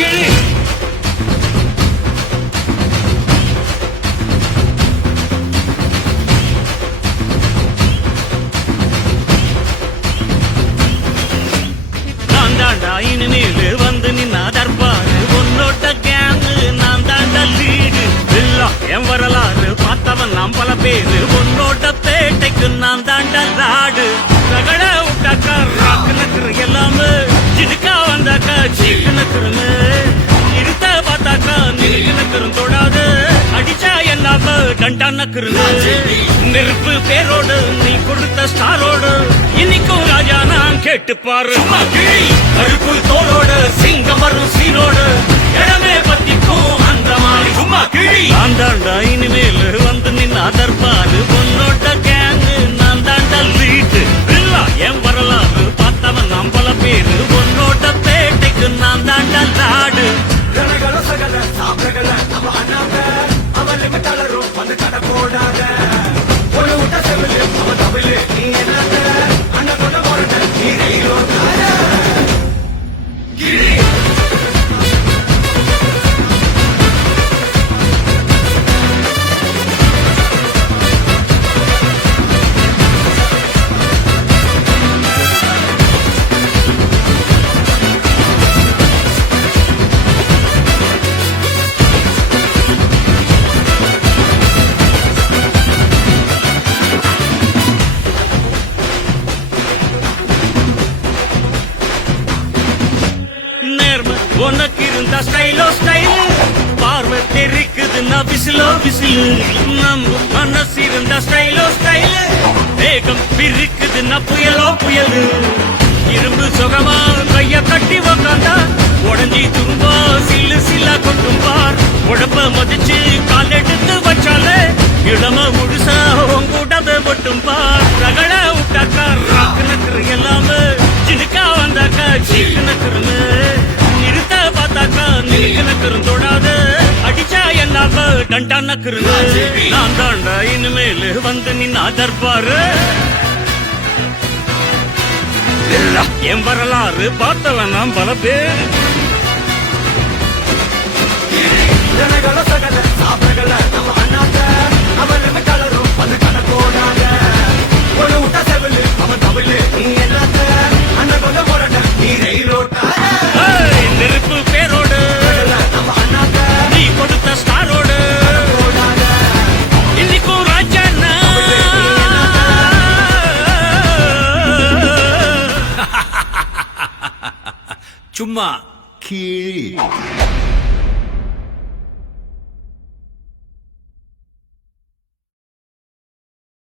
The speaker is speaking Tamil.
கிழி நான் தாண்டா இனிமேல் வந்து நின்னா தர்பாரு உன்னோட்ட கேங்கு நான் தாண்டா லீடு எல்லாம் என் வரலாறு பார்த்தவன் நாம் பல பேரு உன்னோட்ட பேட்டைக்கு நான் தாண்டா ராடு ரகட விட்டாக்கா ராக்கு நக்குரு எல்லாமே சிடுக்கா வந்தாக்கா சீக்கு நக்குருன்னு இருத்த பார்த்தாக்கா நிலுக்கு நக்குரும் தொடாது அடிச்சா எல்லாம டண்டா நக்குருன்னு நெருப்பு பேரோடு நீ கொடுத்த ஸ்டாரோடு இன்னைக்கும் ராஜா நான் கேட்டு பாரு கருப்பு தோளோடு சிங்கம் வரும் சீரோடு இடமே பத்திக்கும் அந்த மாதிரி சும்மா கிழி நான் தாண்டா இனிமேல் வந்து நின்னா தர்பாரு உன்னோட்ட கேங்கு நான் தாண்டா லீட்டு இல்லா என் வரலாறு பார்த்தவன் நாம் பல பேரு உன்னோட்ட பேட்டைக்கு நான் தாண்டா நாடு உனக்கு இருந்த ஸ்டைலோ ஸ்டைல் பார்வை தெரிக்குதுன்னா விசிலோ விசிலு நம்ம மனசு இருந்த ஸ்டைலோ ஸ்டைல் வேகம் பிரிக்குதுன்னா புயலோ புயலு இரும்பு சுகமா கைய கட்டி உக்காந்தா உடஞ்சி துரும்பா சில்லு சில்லா கொட்டும் பார் உடம்ப மதிச்சு கால் எடுத்து வச்சாலே இளம முழுசா உங்கூடவே மட்டும் பார் ரகட விட்டாக்கா ராக்கு நக்குரு எல்லாமே சிடுக்கா வந்தாக்கா சீக்கு நக்குருன்னு நிறுத்த பார்த்தாக்கா நிலுக்கு நக்குரும் தொடாது அடிச்சா எல்லாம டண்டா நக்குருன்னு நான் தாண்டா இனிமேல் வந்து நின்னா தர்பாரு என் வரலாறு பார்த்தவன் நாம் பல பேர் நெருப்பு பேரோடு நீ கொடுத்த ஸ்டாரோடு இன்னைக்கும் ராஜா சும்மா கிழி